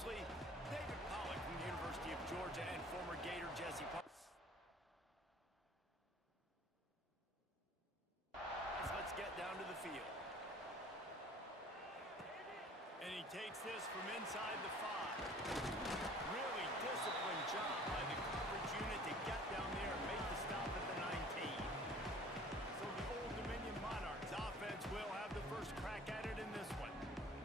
Firstly, David Pollock from the University of Georgia and former Gator Jesse Pollock. Let's get down to the field. And he takes this from inside the 5. Really disciplined job by the coverage unit to get down there and make the stop at the 19. So the Old Dominion Monarchs offense will have the first crack at it in this one.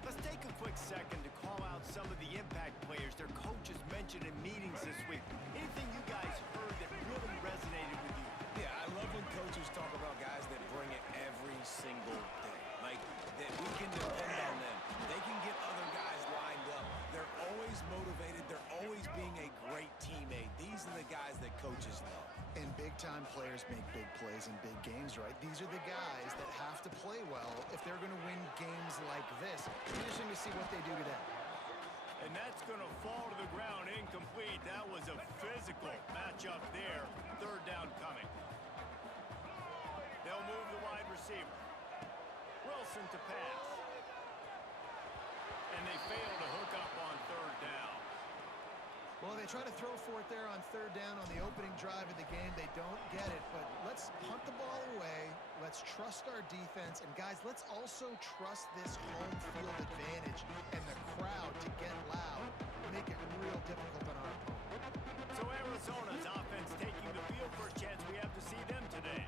Let's take a quick second to call out some of the impact players their coaches mentioned in meetings this week. Anything you guys heard that really resonated with you? Yeah, I love when coaches talk about guys that bring it every single day. Like, that we can depend on them. They can get other guys lined up. They're always motivated. They're always being a great teammate. These are the guys that coaches love. And big-time players make big plays in big games, right? These are the guys that have to play well if they're going to win games like this. Interesting to see what they do today. And that's going to fall to the ground incomplete. That was a physical matchup there. Third down coming. They'll move the wide receiver. Wilson to pass. And they fail to hook up on third down. Well, they try to throw for it there on third down on the opening drive of the game. They don't get it, but let's punt the ball away. Let's trust our defense. And, guys, let's also trust this home field advantage and the crowd to get loud and make it real difficult on our opponent. So Arizona's offense taking the field. First chance we have to see them today.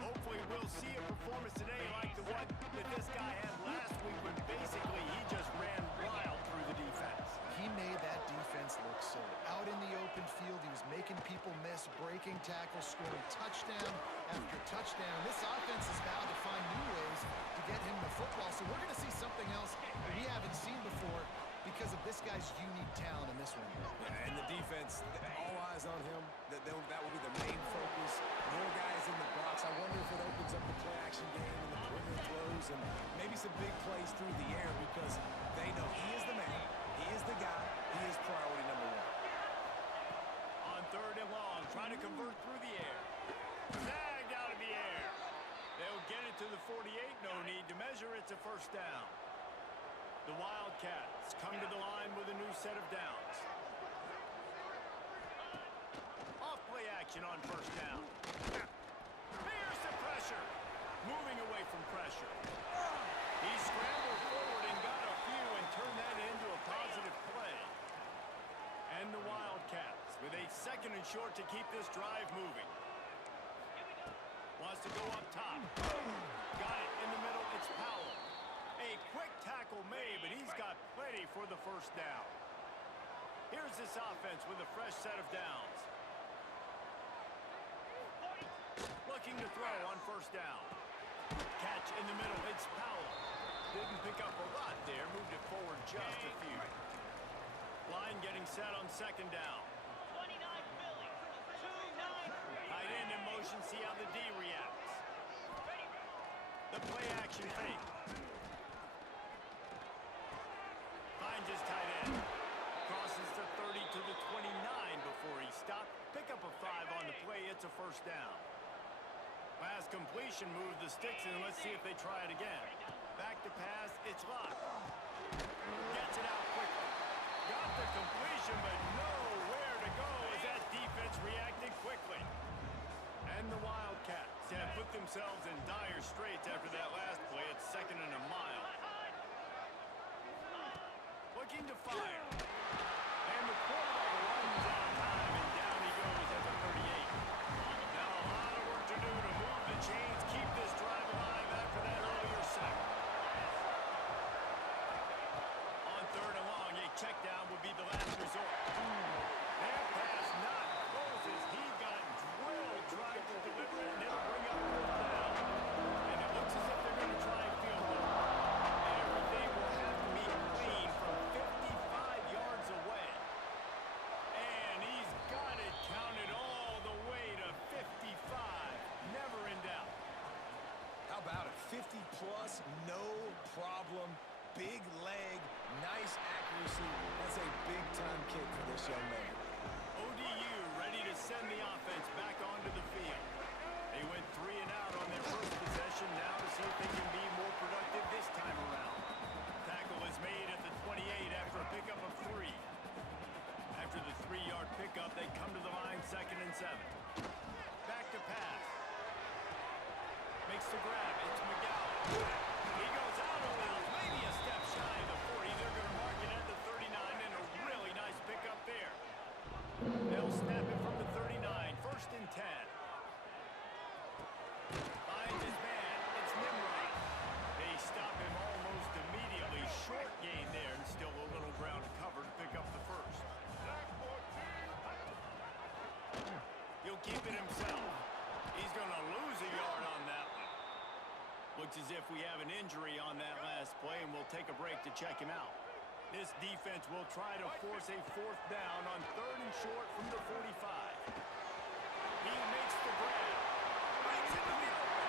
Hopefully we'll see a performance today like the one that this guy had last week when basically he just ran wild through the defense. He made that defense look silly. Out in the open field, he was making people miss, breaking tackles, scoring touchdown after touchdown. This offense is bound to find new ways to get him the football, so we're going to see something else that we haven't seen before because of this guy's unique talent in this one. Yeah, and the defense, all eyes on him. That will be the main focus. More guys in the box. I wonder if it opens up the play-action game and the perimeter throws and maybe some big plays through the air because they know he is the man. He is the guy. He is priority number 1. On third and long, trying to convert through the air. Snagged out of the air. They'll get it to the 48. No need to measure. It's a first down. The Wildcats come to the line with a new set of downs. Off play action on first down. Here's the pressure. Moving away from pressure. He scrambled forward and got a few and turned that into a positive play. And the Wildcats with a second and short to keep this drive moving. Wants to go up top. Got it in the middle. It's Powell. A quick tackle made, but he's got plenty for the first down. Here's this offense with a fresh set of downs. Looking to throw on first down. Catch in the middle. It's Powell. Didn't pick up a lot there. Moved it forward just a few. Line getting set on second down. 29 Philly. 2-9. Tight end in motion. See how the D reacts. The play action fake. Finds his tight end. Crosses the 30 to the 29 before he stopped. Pick up a 5 on the play. It's a first down. Pass completion, move the sticks, and let's see if they try it again. Back to pass, it's locked. Gets it out quickly. Got the completion, but nowhere to go as that defense reacted quickly. And the Wildcats have put themselves in dire straits after that last play. It's second and a mile. Looking to fire. And the quarterback runs out of time, and down he goes at the 38. Now a lot of work to do to move the chains, keep this drive alive after that earlier sack. On third and long, a check down would be the last resort. That pass not close as he got drilled trying to deliver it, and it'll bring up fourth down. And it looks as if they're going to try and field goal. Everything will have to be clean from 55 yards away. And he's got it counted all the way to 55. Never in doubt. How about it? 50-plus, no problem. Big leg, nice accuracy. That's a big-time kick for this young man. ODU ready to send the offense back onto the field. They went 3 and out on their first possession. Now to see if they can be more productive this time around. Tackle is made at the 28 after a pickup of 3. the grab. It's McGowan. He goes out of bounds, maybe a step shy of the 40. They're going to mark it at the 39, and a really nice pickup there. They'll snap it from the 39, 1st and 10. Finds his man. It's Nimrod. They stop him almost immediately. Short gain there, and still a little ground to cover to pick up the first. He'll keep it himself. He's going to lose a yard on that one. Looks as if we have an injury on that last play, and we'll take a break to check him out. This defense will try to force a 4th down on 3rd and short from the 45. He makes the grab. Breaks into the open.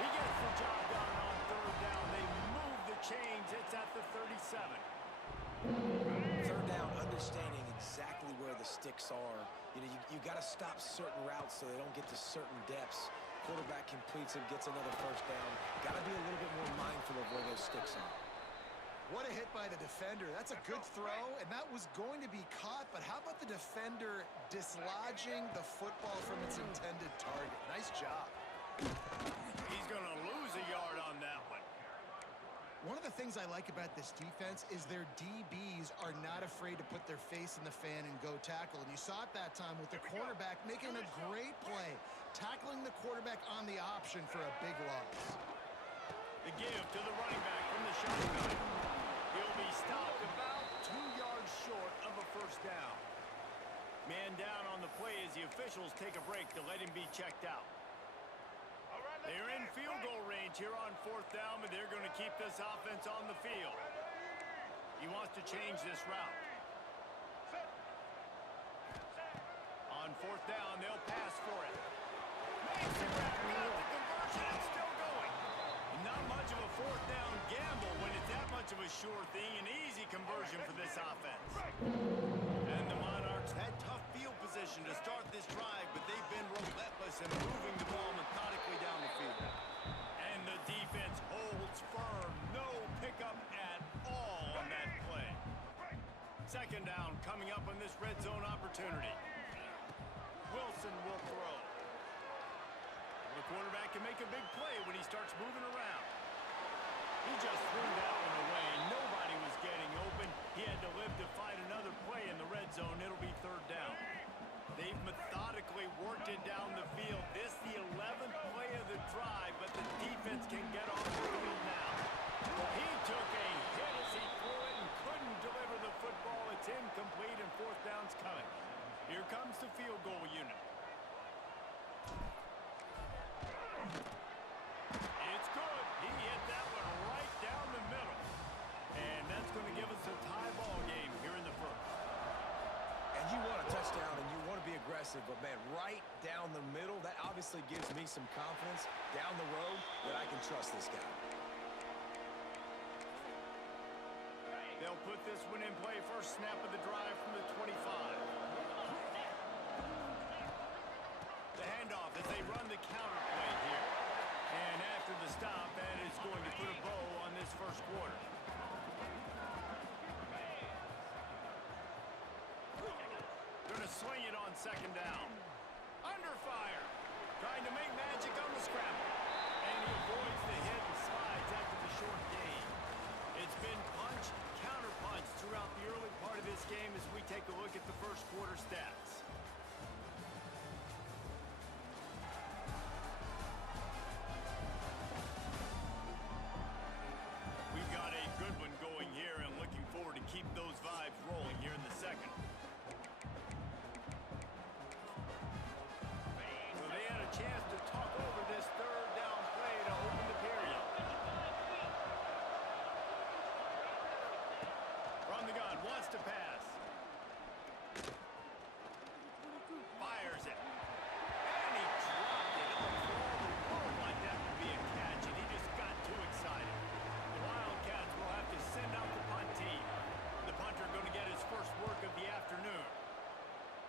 He gets the job done on 3rd down. They move the chains. It's at the 37. 3rd down, understanding exactly where the sticks are. You got to stop certain routes so they don't get to certain depths. Quarterback completes it, gets another 1st down. Got to be a little bit more mindful of where those sticks are. What a hit by the defender. That's a good throw, and that was going to be caught, but how about the defender dislodging the football from its intended target? Nice job. He's going to lose a yard on that one. One of the things I like about this defense is their DBs are not afraid to put their face in the fan and go tackle. And you saw it that time with the cornerback making a great play, tackling the quarterback on the option for a big loss. The give to the running back from the shotgun. He'll be stopped about 2 yards short of a 1st down. Man down on the play as the officials take a break to let him be checked out. They're in field goal range here on 4th down, but they're going to keep this offense on the field. He wants to change this route. On 4th down, they'll pass for it. Makes the grab, got the conversion, it's still going. Not much of a 4th down gamble when it's that much of a sure thing. An easy conversion for this offense. And the Monarchs had tough field position to start this drive, but they've been relentless in moving the ball methodically down the field. And the defense holds firm. No pickup at all on that play. 2nd down coming up on this red zone opportunity. Wilson will throw. The quarterback can make a big play when he starts moving around. He just threw that one away. Nobody was getting open. He had to live to fight another play in the red zone. It'll be 3rd down. They've methodically worked it down the field. This the 11th play of the drive, but the defense can get off the field now. He took a hit as he threw it and couldn't deliver the football. It's incomplete, and 4th down's coming. Here comes the field goal unit. It's good. He hit that one right down the middle. And that's going to give us a tie ball game here in the 1st. And you want a touchdown and you want to be aggressive, but man, right down the middle, that obviously gives me some confidence down the road that I can trust this guy. They'll put this one in play. First snap of the drive from the 25. The handoff as they run the counter play here. And after the stop, that is going to put a bow on this 1st quarter. Going to swing it on 2nd down. Under fire. Trying to make magic on the scramble. And he avoids the hit and slides after the short gain. It's been punch, counter punch throughout the early part of this game as we take a look at the 1st quarter stats. We've got a good one going here and looking forward to keep those vibes rolling here in the 2nd. So they had a chance to talk over this 3rd down play to open the period. From the gun, wants to pass. Fires it. And he dropped it. For all the world like that would be a catch, and he just got too excited. The Wildcats will have to send out the punt team. The punter going to get his first work of the afternoon.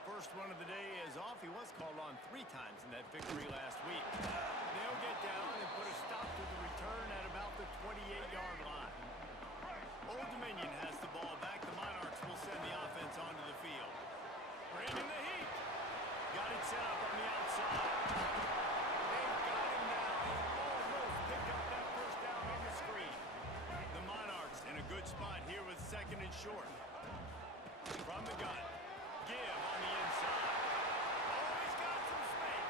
First one of the day is off. He was called on 3 times in that victory last week. They'll get down and put a stop to the return at about the 28-yard line. Old Dominion has the ball back. The Monarchs will send the offense onto the field. Bringing the heat. Got it set up on the outside. They've got him now. He almost short. From the gun. Give on the inside. Oh, he's got some space.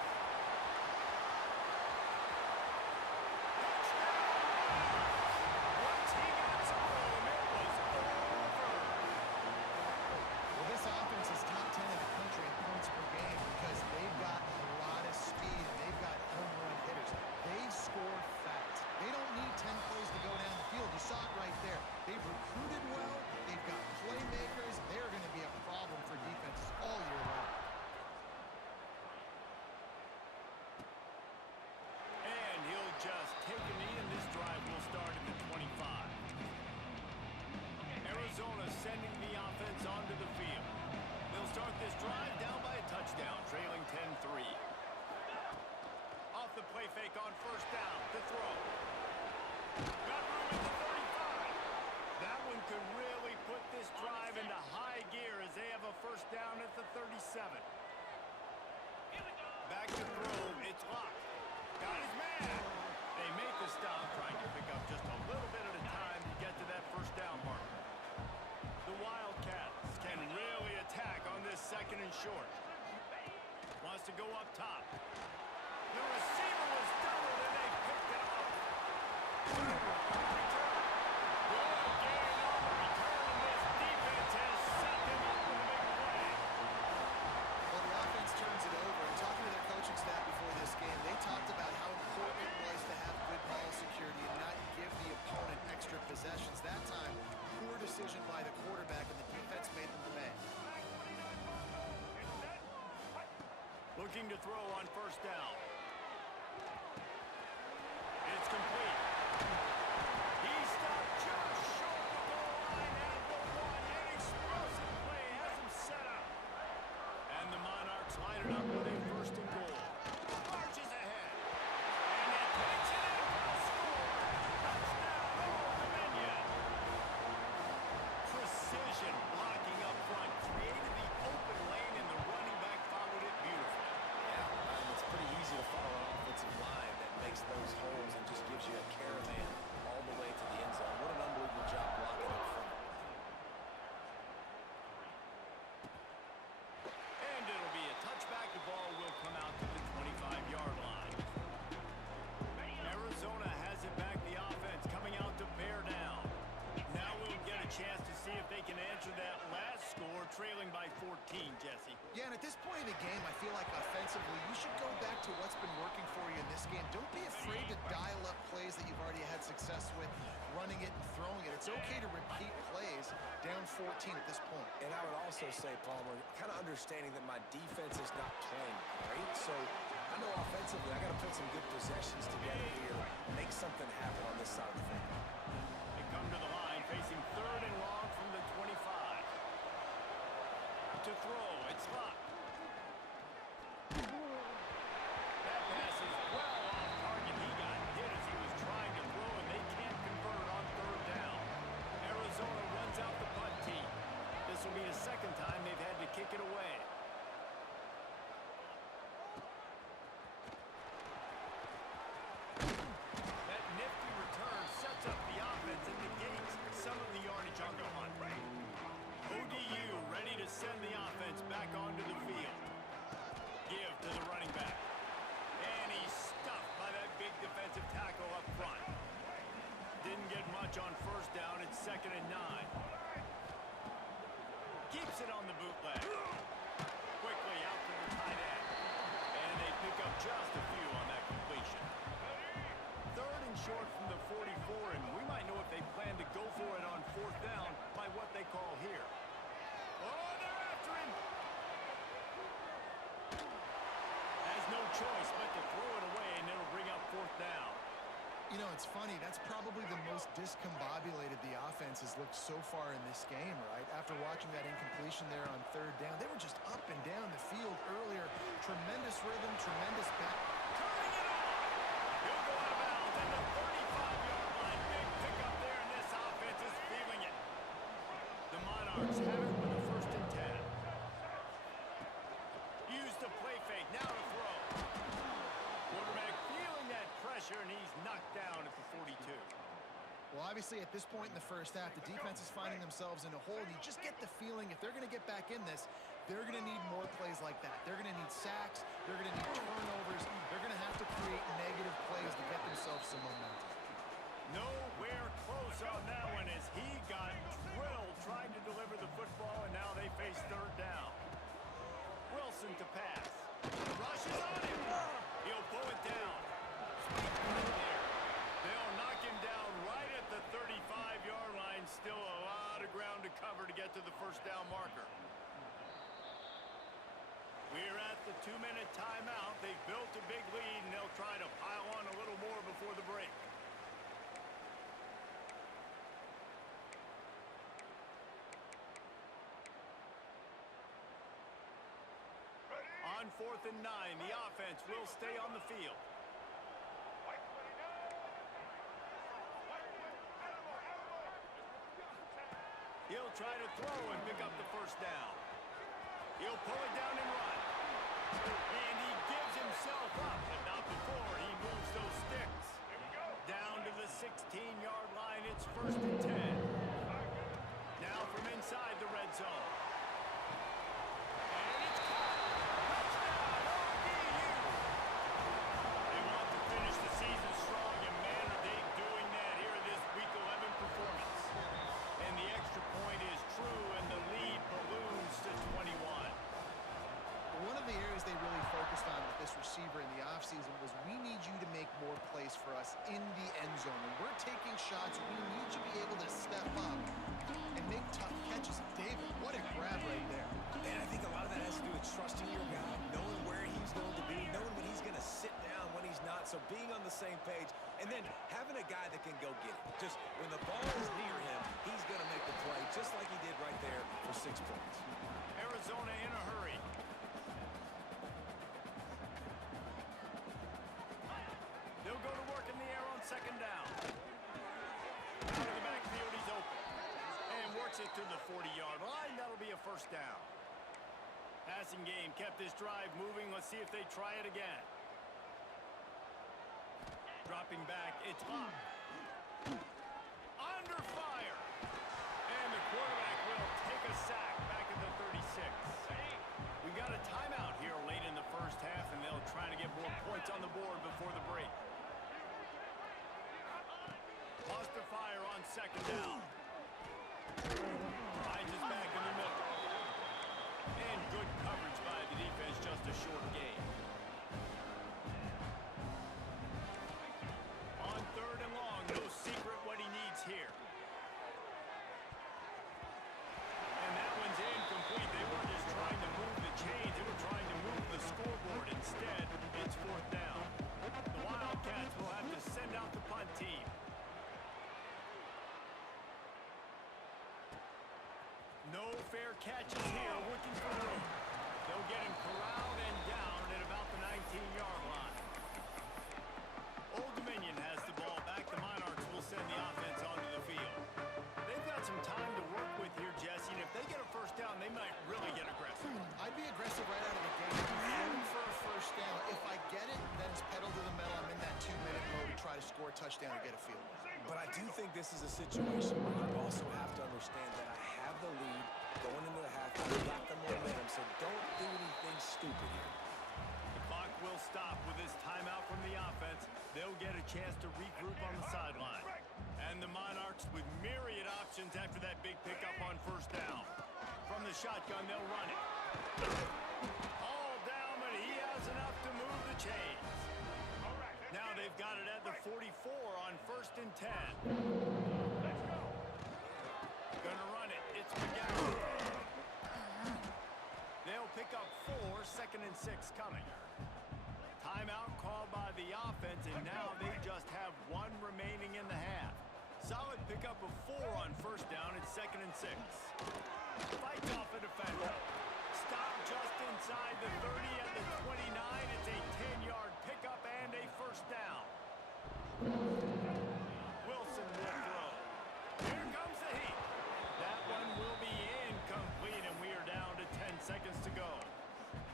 Once he got some room, it was over. Well, this offense is top 10 in the country in points per game because they've got a lot of speed and they've got home run hitters. They score fast. They don't need 10 plays to go down the field. You saw it right there. They've recruited well. They've got playmakers. They're going to be a problem for defenses all year long. And he'll just take a knee, and this drive will start at the 25. Arizona sending the offense onto the field. They'll start this drive down by a touchdown, trailing 10-3. Off the play fake on first down, the throw. Got room at the 35. That one could really put this drive into high gear as they have a first down at the 37. Back to throw, it's locked. Got his man. They make the stop, trying to pick up just a little bit at a time to get to that first down mark. The Wildcats can really attack on this second and short. Wants to go up top. The receiver was doubled and they picked it off. Good gain on the return, and this defense has set them up with a big play. Well, the offense turns it over. And talking to their coaching staff before this game, they talked about how important it was to have good ball security and not give the opponent extra possessions. That time, poor decision by the quarterback, and the defense made them pay. Looking to throw on first down. It's complete. He stopped just short of the goal line at the one. An explosive play has him set up. And the Monarchs line it up with a first and goal. Marches ahead. And he takes it in for a score. Touchdown, Old Dominion. Precision blocking up front created the open lane, and the running back followed it beautifully. Yeah, it's pretty easy to follow an offensive line that makes those holes and just gives you a caravan all the way to the end zone. What an unbelievable job blocking up front. And it'll be a touchback. The ball will come out to the 25-yard line. Arizona has it back. The offense coming out to bear down. Now we'll get a chance to see if they can answer that last score, trailing by 14, Jesse. Yeah, and at this point in the game, I feel like offensively, you should go back to what's been working for you in this game. Don't be afraid to dial up plays that you've already had success with, running it and throwing it. It's okay to repeat plays down 14 at this point. And I would also say, Palmer, kind of understanding that my defense is not playing great, so I know offensively I got to put some good possessions together here, make something happen on this side of the field. They come to the line, facing third and long from the 25. To throw, it's locked. That pass is well off target. He got hit as he was trying to throw, and they can't convert on third down. Arizona runs out the punt team. This will be the second time they've had to kick it away. That nifty return sets up the offense and negates some of the yardage on the hunt. ODU ready to send the offense back onto the field. Give to the running back. And he's stuffed by that big defensive tackle up front. Didn't get much on first down. It's 2nd and 9. Keeps it on the bootleg. Quickly out to the tight end. And they pick up just a few on that completion. Third and short from the 44, and we might know if they plan to go for it on fourth down by what they call here. Oh, they're after him. Has no choice but to throw it away, and it'll bring up fourth down. You know, it's funny. That's probably the most discombobulated the offense has looked so far in this game, right? After watching that incompletion there on third down, they were just up and down the field earlier. Tremendous rhythm, tremendous back. Turning it on. He'll go out of bounds at the 35-yard line. Big pickup there, and this offense is feeling it. The Monarchs have it with a first and 10. Use the play fake. Now to throw. Quarterback feeling that pressure, and he's knocked down at the 42. Well, obviously, at this point in the first half, the defense is finding themselves in a hole, and you just get the feeling if they're going to get back in this, they're going to need more plays like that. They're going to need sacks. They're going to need turnovers. They're going to have to create negative plays to get themselves some momentum. Nowhere close on that one as he got drilled trying to deliver the football, and now they face third down. Wilson to pass. Rushes on him. He'll pull it down. They'll knock him down right at the 35-yard line. Still a lot of ground to cover to get to the first down marker. We're at the 2-minute timeout. They've built a big lead, and they'll try to pile on a little more before the break. On 4th and 9, the offense will stay on the field. He'll try to throw and pick up the first down. He'll pull it down and run. And he gives himself up, but not before he moves those sticks. Down to the 16-yard line, it's 1st and 10. Now from inside the red zone. And it's caught. Touchdown, ODU! They want to finish the season strong, and man, are they doing that here in this Week 11 performance. And the extra point is true, and the lead balloons to 21. One of the areas they really focused on with this receiver in the offseason was we need you to make more plays for us in the end zone. When we're taking shots, we need you to be able to step up and make tough catches. David, what a grab right there. And I think a lot of that has to do with trusting your guy, knowing where he's going to be, knowing when he's going to sit down, when he's not. So being on the same page, and then having a guy that can go get it. Just when the ball is near him, he's going to make the play, just like he did right there for 6 points. Arizona in a hurry. They'll go to work in the air on 2nd down. Out of the backfield, he's open. And works it to the 40-yard line. That'll be a first down. Passing game kept this drive moving. Let's see if they try it again. Dropping back, it's up. Under fire. And the quarterback will take a sack back at the 36. We've got a timeout here late in the first half, and they'll try to get more points on the board before the break. Lost the fire on 2nd down. Finds us back in the middle. And good coverage by the defense, just a short gain. On 3rd and long, no secret what he needs here. And that one's incomplete. They weren't just trying to move the chains, they were trying to move the scoreboard. Instead, it's 4th down. The Wildcats will have to send out the punt team. No fair catches here, looking for room. They'll get him corralled and down at about the 19-yard line. Old Dominion has the ball back. The Monarchs will send the offense onto the field. They've got some time to work with here, Jesse, and if they get a first down, they might really get aggressive. I'd be aggressive right out of the gate. I'm for a first down. If I get it, then it's pedal to the metal. I'm in that 2-minute mode to try to score a touchdown and get a field goal. But I do think this is a situation where you also have to understand that I have the lead going into the half. I got the momentum, so don't do anything stupid here. The clock will stop with this timeout from the offense. They'll get a chance to regroup on the sideline. And the Monarchs with myriad options after that big pickup on 1st down. From the shotgun, they'll run it. All down, but he has enough to move the chains. Now they've got it at the 44 on 1st and 10. Let's go. Gonna run it. It's McGowan. They'll pick up 4, 2nd and 6 coming. Timeout called by the offense, and now they just have 1 remaining in the half. Solid pickup of 4 on 1st down. It's 2nd and 6. Fights off a defender. Stop just inside the 30 at the 29. It's a 10-yard pickup and a first down. Wilson will throw. Here comes the heat. That one will be incomplete, and we are down to 10 seconds to go.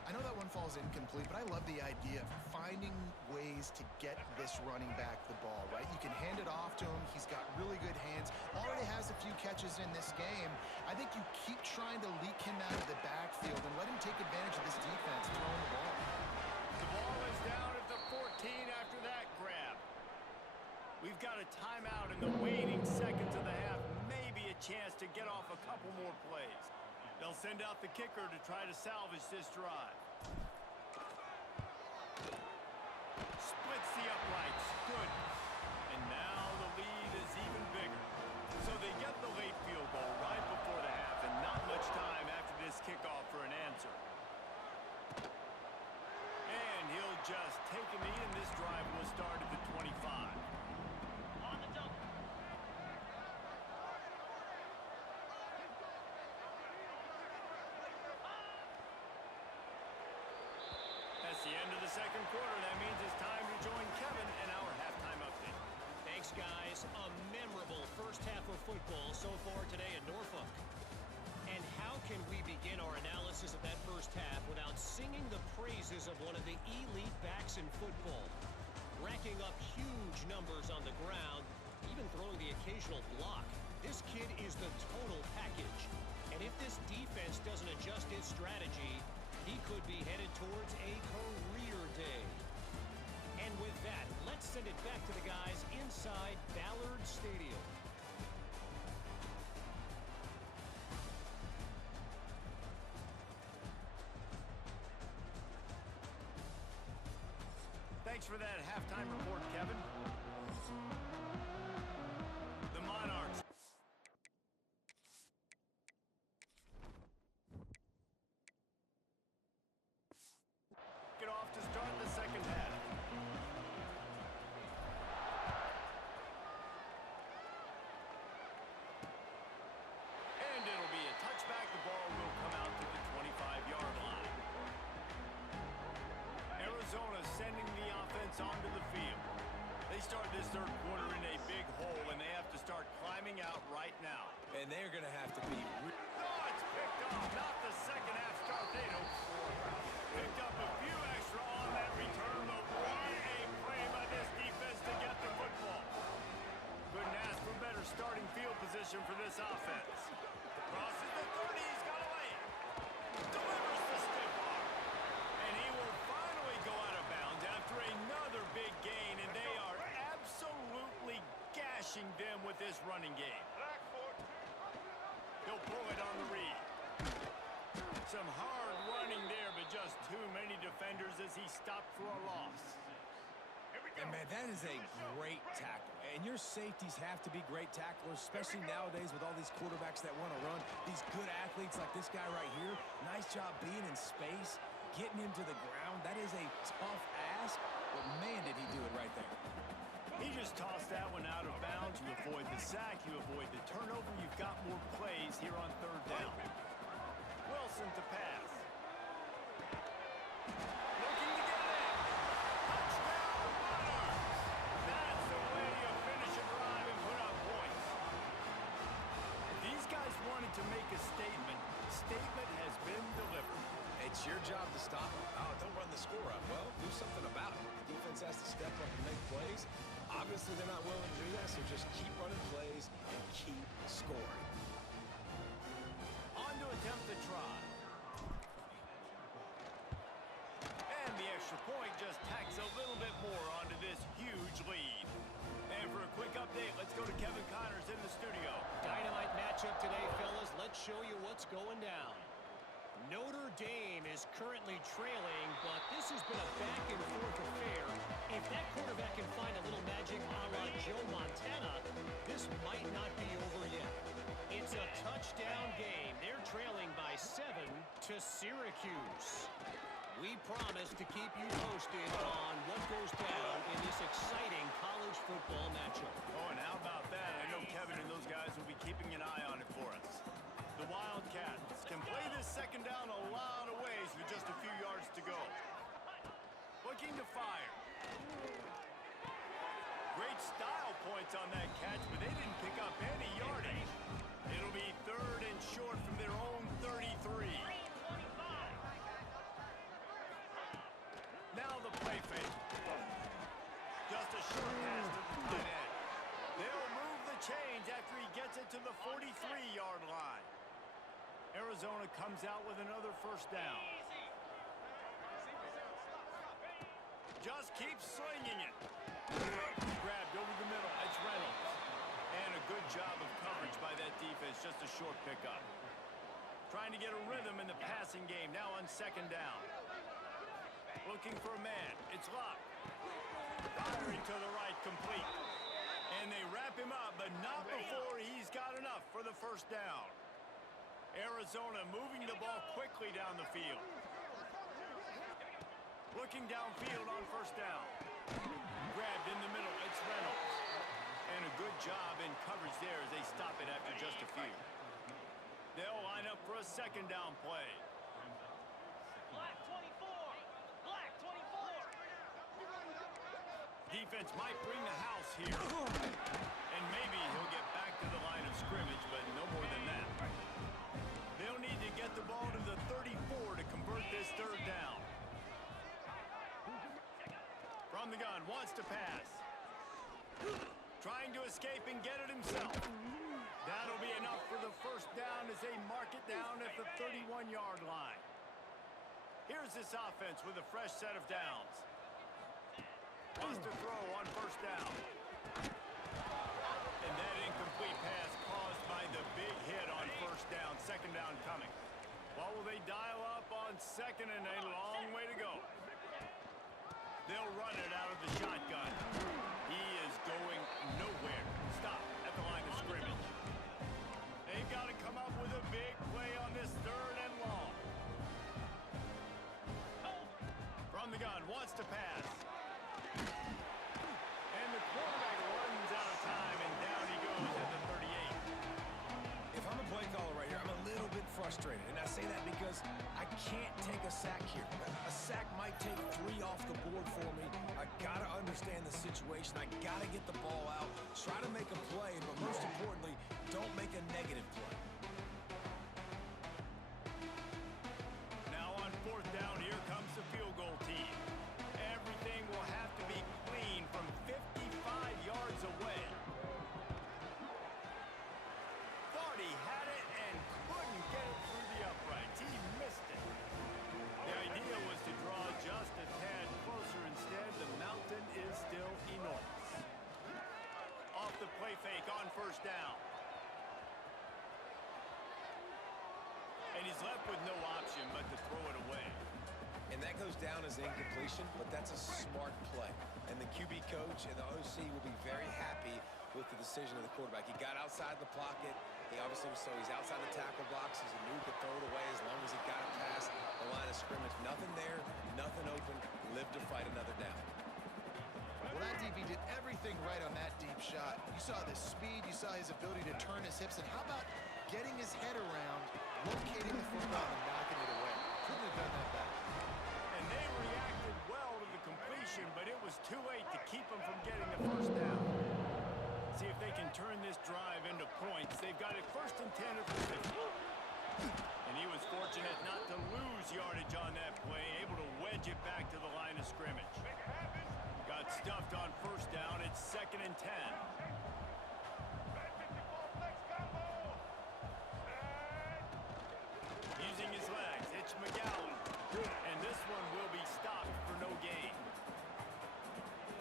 I know that one falls ball's incomplete, but I love the idea of finding ways to get this running back the ball, right? You can hand it off to him. He's got really good hands. Already has a few catches in this game. I think you keep trying to leak him out of the backfield and let him take advantage of this defense throwing the ball. The ball is down at the 14 after that grab. We've got a timeout in the waning seconds of the half. Maybe a chance to get off a couple more plays. They'll send out the kicker to try to salvage this drive. Splits the uprights. Good. And now the lead is even bigger. So they get the late field goal right before the half, and not much time after this kickoff for an answer. And he'll just take a knee, and this drive will start at the 25. On the double. That's the end of the second quarter. That means it's time to join Kevin in our halftime update. Thanks, guys. A memorable first half of football so far today in Norfolk. And how can we begin our analysis of that first half without singing the praises of one of the elite backs in football? Racking up huge numbers on the ground, even throwing the occasional block. This kid is the total package. And if this defense doesn't adjust its strategy, he could be headed towards a career day. And with that, let's send it back to the guys inside Ballard Stadium. Thanks for that halftime report, Kevin. The Monarchs get off to start the second half. And it'll be a touchback. The ball will come out to the 25-yard line. Arizona sending the offense onto the field. They start this third quarter in a big hole, and they have to start climbing out right now. And they're going to have to be... Oh, it's picked off. Not the second half start. They don't score. Picked up a few extra on that return, but what a play by this defense to get the football. Couldn't ask for better starting field position for this offense. Crosses the 30. He's got a lane. Delivers the stiff arm. And he will finally go out of bounds after another big gain, and they are absolutely gashing them with this running game. He'll pull it on the read. Some hard running there, but just too many defenders as he stopped for a loss. And man, that is a great tackle. And your safeties have to be great tacklers, especially nowadays with all these quarterbacks that want to run. These good athletes like this guy right here. Nice job being in space, getting him to the ground. That is a tough ask, but man, did he do it right there. He just tossed that one out of bounds. You avoid the sack, you avoid the turnover. You've got more plays here on third down. Wilson to pass. Looking to get it in. Touchdown, Monarchs! That's the way you finish a drive and put up points. These guys wanted to make a statement. Statement has been delivered. It's your job to stop them. Oh, don't run the score up. Well, do something about it. The defense has to step up and make plays. Obviously, they're not willing to do that, so just keep running plays and keep scoring. On to attempt the try. And the extra point just tacks a little bit more onto this huge lead. And for a quick update, let's go to Kevin Connors in the studio. Dynamite matchup today, fellas. Let's show you what's going down. Notre Dame is currently trailing, but this has been a back-and-forth affair. If that quarterback can find a little magic a la Joe Montana, this might not be over yet. It's a touchdown game. They're trailing by 7 to Syracuse. We promise to keep you posted on what goes down in this exciting college football matchup. Oh, and how about that? I know Kevin and those guys will be keeping an eye on it for us. The Wildcats can play this second down a lot of ways with just a few yards to go. Looking to fire. Great style points on that catch, but they didn't pick up any yardage. It'll be third and short from their own 33. a short pass to the tight end. They'll move the chains after he gets it to the 43-yard line. Arizona comes out with another first down. Just keeps slinging it. Grabbed over the middle. It's Reynolds. And a good job of coverage by that defense. Just a short pickup. Trying to get a rhythm in the passing game. Now on second down. Looking for a man. It's Locke. Firing to the right, complete. And they wrap him up, but not before he's got enough for the first down. Arizona moving the ball quickly down the field. Looking downfield on first down. Grabbed in the middle. It's Reynolds. And a good job in coverage there as they stop it after just a few. They'll line up for a second down play. Black 24. Black 24. Defense might bring the house here. And maybe he'll get back to the line of scrimmage, but no more than that. They'll need to get the ball to the 34 to convert this third down. From the gun, wants to pass. Trying to escape and get it himself. That'll be enough for the first down as they mark it down at the 31-yard line. Here's this offense with a fresh set of downs. Wants to throw on first down. And that incomplete pass caused by the big hit on first down. Second down coming. What will they dial up on second and a long way to go? They'll run it out of the shotgun. He is going nowhere. Stop at the line of scrimmage. They've got to come up with a big play on this third and long. From the gun, wants to pass. And the quarterback runs out of time, and down he goes at the 38. If I'm a play caller right here, I'm a little bit frustrated. And I say that because I can't take a sack here. A sack might take 3 off the board for me. I got to understand the situation. I got to get the ball out, try to make a play, but most importantly, don't make a negative play. Now on fourth down, here comes the field goal team. Everything will have to be clean from 55 yards away. Thought he had it and couldn't get it through the uprights. He missed it. The idea was to draw just a tad closer. Instead, the mountain is still enormous. Off the play fake on first down. And he's left with no option but to throw it away. And that goes down as incompletion, but that's a smart play. And the QB coach and the OC will be very happy with the decision of the quarterback. He got outside the pocket. He obviously so he's outside the tackle box. He knew he could throw it away as long as he got it past the line of scrimmage. Nothing there, nothing open. Live to fight another down. Well, that DB did everything right on that deep shot. You saw the speed, you saw his ability to turn his hips, and how about getting his head around, locating the football, and knocking it away? Couldn't have done that better. And they reacted well to the completion, but it was too late to keep them from getting the first down. See if they can turn this drive into points. They've got it first and 10 at the 50. And he was fortunate not to lose yardage on that play, able to wedge it back to the line of scrimmage. Got stuffed on first down. It's second and 10. Using his legs, it's McGowan. And this one will be stopped for no gain.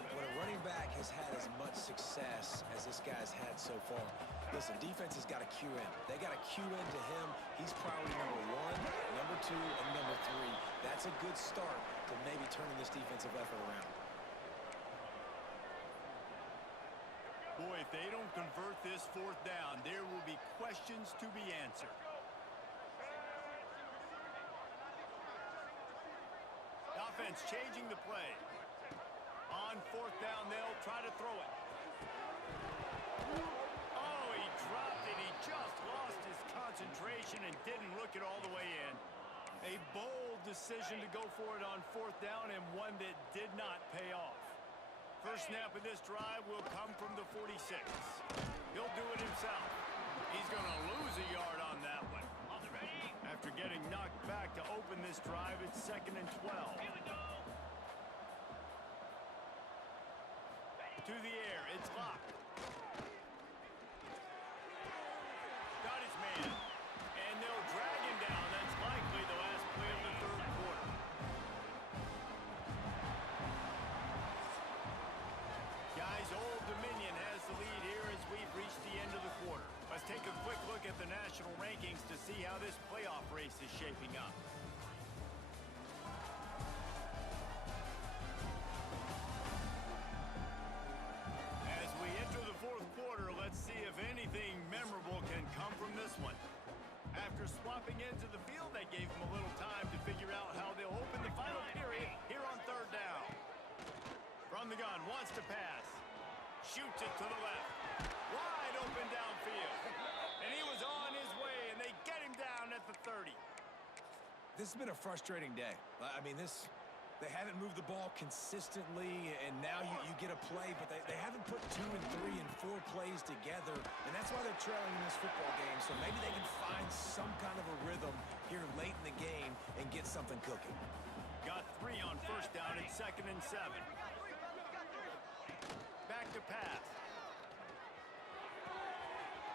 When a running back has had as much success as this guy's had so far, listen, defense has got to cue in. They got to cue into him. He's priority number 1, number 2, and number 3. That's a good start to maybe turning this defensive effort around. Boy, if they don't convert this fourth down, there will be questions to be answered. Offense changing the play. On fourth down, they'll try to throw it. Oh, he dropped it. He just lost his concentration and didn't look it all the way in. A bold decision to go for it on fourth down, and one that did not pay off. First snap of this drive will come from the 46. He'll do it himself. He's going to lose a yard on that one. After getting knocked back to open this drive, it's second and 12. To the air. It's locked. Got his man. And they'll drag him down. That's likely the last play of the third quarter. Guys, Old Dominion has the lead here as we've reached the end of the quarter. Let's take a quick look at the national rankings to see how this playoff race is shaping up. As we enter the fourth quarter, let's see if anything memorable can come from this one. After swapping into the field, that gave them a little time to figure out how they'll open the final period here on third down. From the gun, wants to pass. Shoots it to the left. Wide open downfield. And he was on his way, and they get him down at the 30. This has been a frustrating day. I mean, they haven't moved the ball consistently, and now you get a play, but they haven't put 2 and 3 and 4 plays together, and that's why they're trailing in this football game. So maybe they can find some kind of a rhythm here late in the game and get something cooking. Got 3 on first down at 2nd and 7. Back to pass.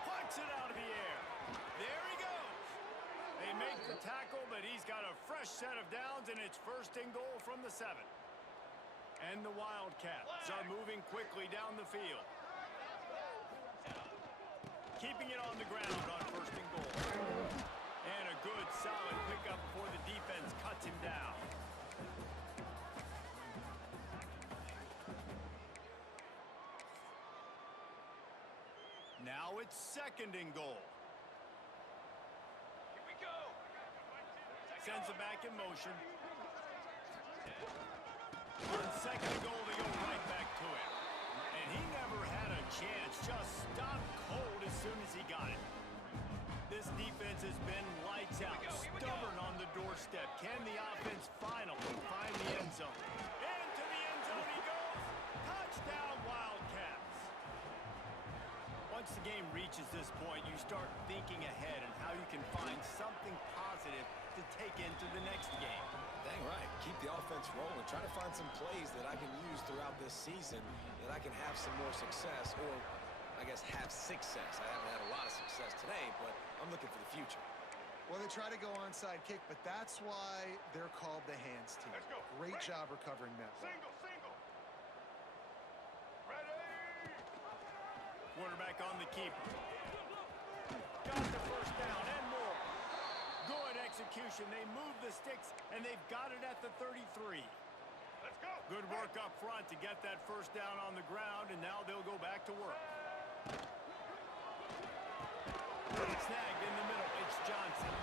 Punts it out of the air. There he goes. They make the tackle, but he's got a fresh set of downs, and it's 1st and goal from the 7. And the Wildcats are moving quickly down the field. Keeping it on the ground on 1st and goal. And a good, solid pickup before the defense cuts him down. Now it's 2nd and goal. Here we go. Sends it back in motion. On 2nd and goal, they go right back to him. And he never had a chance. Just stopped cold as soon as he got it. This defense has been lights out. Stubborn on the doorstep. Can the offense finally find the end zone? Into the end zone he goes. Touchdown, Wildcats. Once the game reaches this point, you start thinking ahead and how you can find something positive to take into the next game. Dang right. Keep the offense rolling. Try to find some plays that I can use throughout this season that I can have some more success, or I guess have success. I haven't had a lot of success today, but I'm looking for the future. Well, they try to go onside kick, but that's why they're called the hands team. Let's go. Great job recovering that ball. Single. Ready. Quarterback on the keeper. Got the 1st down and more. Good execution. They move the sticks, and they've got it at the 33. Let's go. Good work up front to get that 1st down on the ground, and now they'll go back to work. Snagged in the middle. It's Johnson.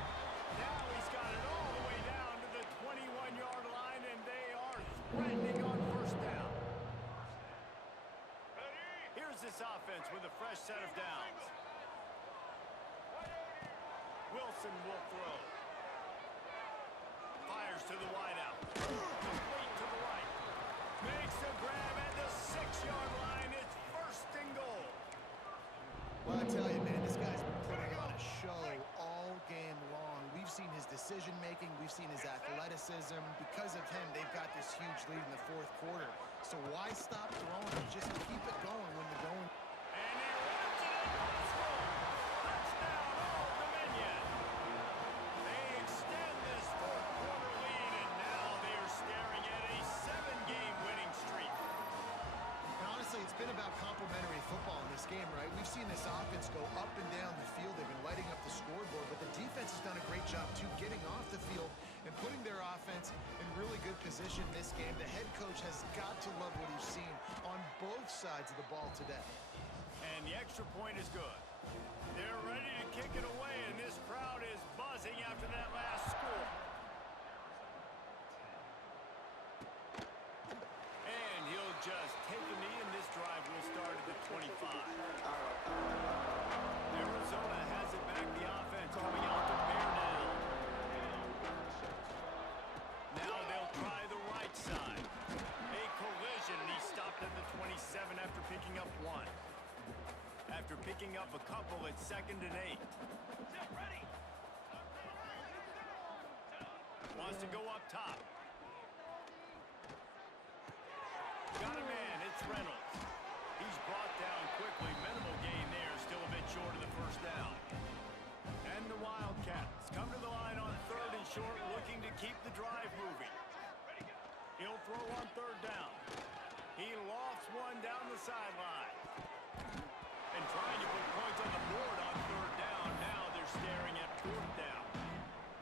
Now he's got it all the way down to the 21-yard line, and they are threatening on 1st down. Here's this offense with a fresh set of downs. Wilson will throw. Fires to the wideout. Complete to the right. Makes a grab at the 6-yard line. It's 1st and goal. Well, I tell you, man, this guy's been putting on a show all game long. We've seen his decision-making. We've seen his athleticism. Because of him, they've got this huge lead in the 4th quarter. So why stop throwing? Just keep it going when the going. And he runs it impossible. Touchdown, Old Dominion. They extend this 4th quarter lead, and now they are staring at a 7-game winning streak. And honestly, it's been about complementary football in this game, right? We've seen this offense go up and down the field. They've been lighting up the scoreboard, but the defense has done a great job, too, getting off the field and putting their offense in really good position in this game. The head coach has got to love what he's seen on both sides of the ball today. And the extra point is good. They're ready to kick it away, and this crowd is buzzing after that last score. And he'll just take a knee, and this drive will start at the 25. Arizona has it back, the offense coming out to bear down. Now they'll try the right side. A collision, and he stopped at the 27 after picking up 1. After picking up a couple, it's 2nd and 8. Ready. Wants to go up top. Got a man, it's Reynolds. keep the drive moving. He'll throw on third down. He lofts one down the sideline. And trying to put points on the board on third down. Now they're staring at fourth down.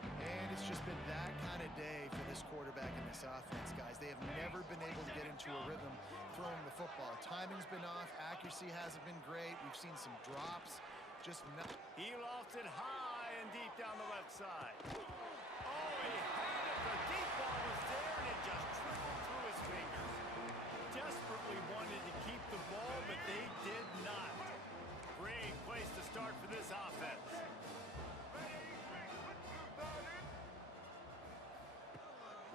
And it's just been that kind of day for this quarterback and this offense, guys. They have never been able to get into a rhythm throwing the football. Timing's been off. Accuracy hasn't been great. We've seen some drops. Just not. He lofts it high and deep down the left side. Oh, he had it. The deep ball was there, and it just trickled through his fingers. Desperately wanted to keep the ball, but they did not. Great place to start for this offense.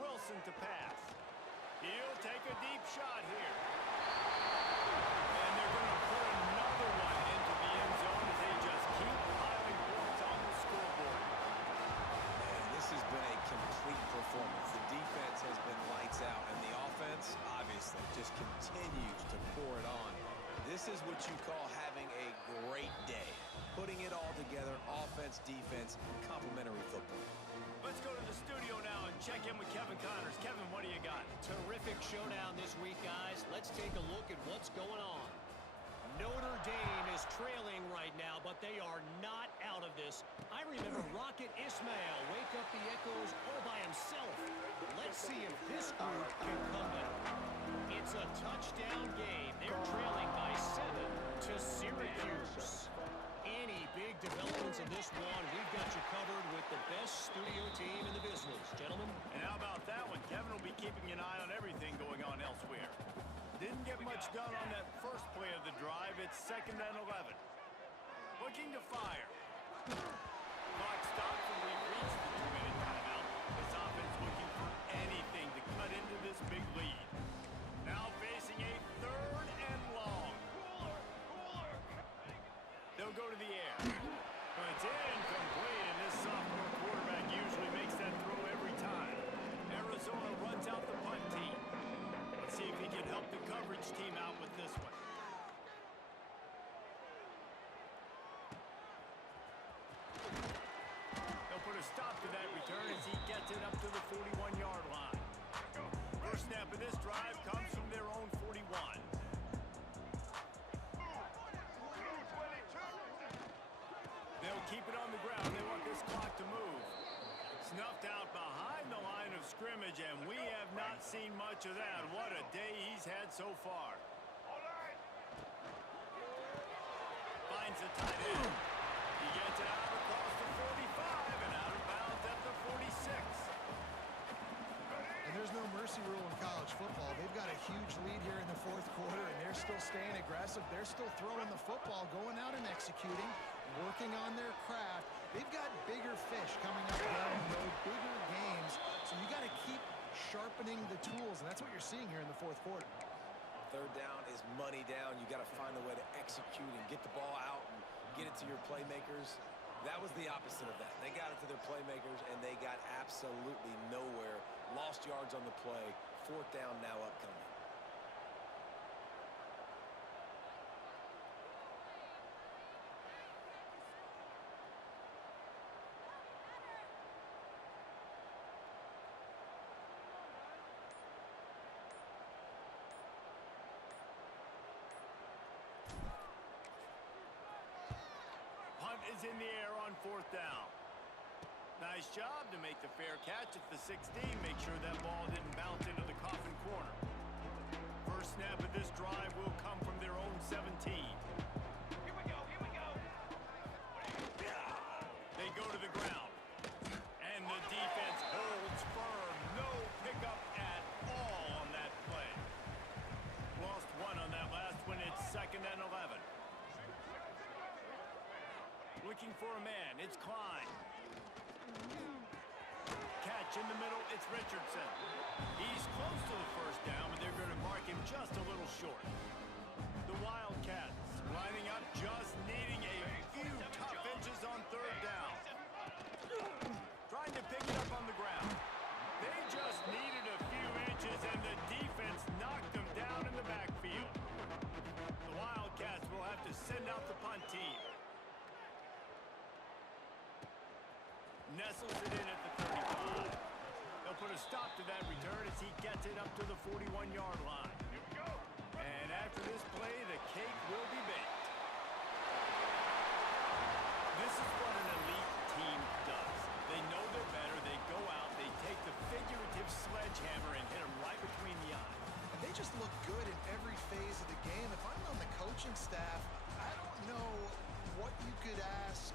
Wilson to pass. He'll take a deep shot here. And they're going to put another one into the end zone as they just keep piling points on the scoreboard. Man, this has been a complete performance. The defense has been lights out, and the offense, obviously, just continues to pour it on. This is what you call having a great day. Putting it all together, offense, defense, complementary football. Let's go to the studio now and check in with Kevin Connors. Kevin, what do you got? Terrific showdown this week, guys. Let's take a look at what's going on. Notre Dame is trailing right now, but they are not out of this. I remember Rocket Ismail wake up the echoes all by himself. Let's see if this group can come back. It's a touchdown game. They're trailing by 7 to Syracuse. Any big developments in this one, we've got you covered with the best studio team in the business, gentlemen. And how about that one? Kevin will be keeping an eye on everything going on elsewhere. Didn't get much done on that first play of the drive. It's 2nd and 11. Looking to fire. Clock stops and we've reached the 2-minute timeout. This offense looking for anything to cut into this big lead. Now facing a 3rd and long. They'll go to the air. But it's incomplete, and this sophomore quarterback usually makes that throw every time. Arizona runs out the punt team. Let's see if he can help the coverage team out with this one. They'll put a stop to that return as he gets it up to the 41-yard line. First snap of this drive comes from their own 41. They'll keep it on the ground. They want this clock to move. Snuffed out behind the line of scrimmage, and we have not seen much of that. What a day he's had so far. Finds the tight end. He gets it out across the 45 and out of bounds at the 46. And there's no mercy rule in college football. They've got a huge lead here in the 4th quarter, and they're still staying aggressive. They're still throwing the football, going out and executing, working on their craft. They've got bigger fish coming up down the road, bigger games. So you got to keep sharpening the tools, and that's what you're seeing here in the 4th quarter. 3rd down is money down. You got to find a way to execute and get the ball out and get it to your playmakers. That was the opposite of that. They got it to their playmakers, and they got absolutely nowhere. Lost yards on the play. 4th down now upcoming. Punt is in the air on 4th down. Nice job to make the fair catch at the 16. Make sure that ball didn't bounce into the coffin corner. First snap of this drive will come from their own 17. Here we go, here we go. They go to the ground. And the defense holds firm. No pickup at all on that play. Lost one on that last one. It's 2nd and 11. Looking for a man. It's Klein. Catch in the middle. It's Richardson. He's close to the first down, but they're going to mark him just a little short. The Wildcats lining up, just needing a few tough inches on 3rd down. Trying to pick it up on the ground. They just needed a few inches, and the defense knocked them down in the backfield. The Wildcats will have to send out the punt team. Nestles it in at the 35. They'll put a stop to that return as he gets it up to the 41-yard line. Here we go. And after this play, the cake will be baked. This is what an elite team does. They know they're better. They go out, they take the figurative sledgehammer and hit them right between the eyes. And they just look good in every phase of the game. If I'm on the coaching staff, I don't know what you could ask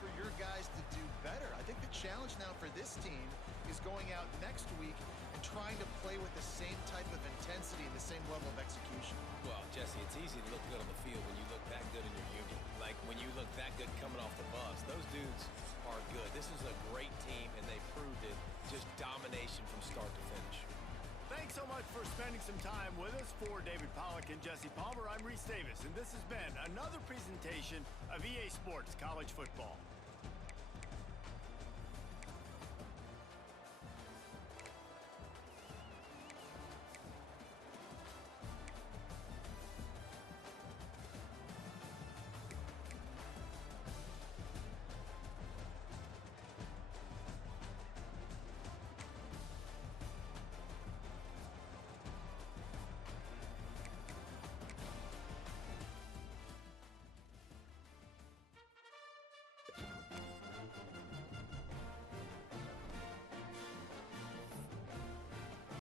for your guys to do better. I think the challenge now for this team is going out next week and trying to play with the same type of intensity and the same level of execution. Well, Jesse, it's easy to look good on the field when you look that good in your union. Like when you look that good coming off the bus. Those dudes are good. This is a great team, and they proved it. Just domination from start to finish. Thanks so much for spending some time with us. For David Pollack and Jesse Palmer, I'm Reese Davis, and this has been another presentation of EA Sports College Football.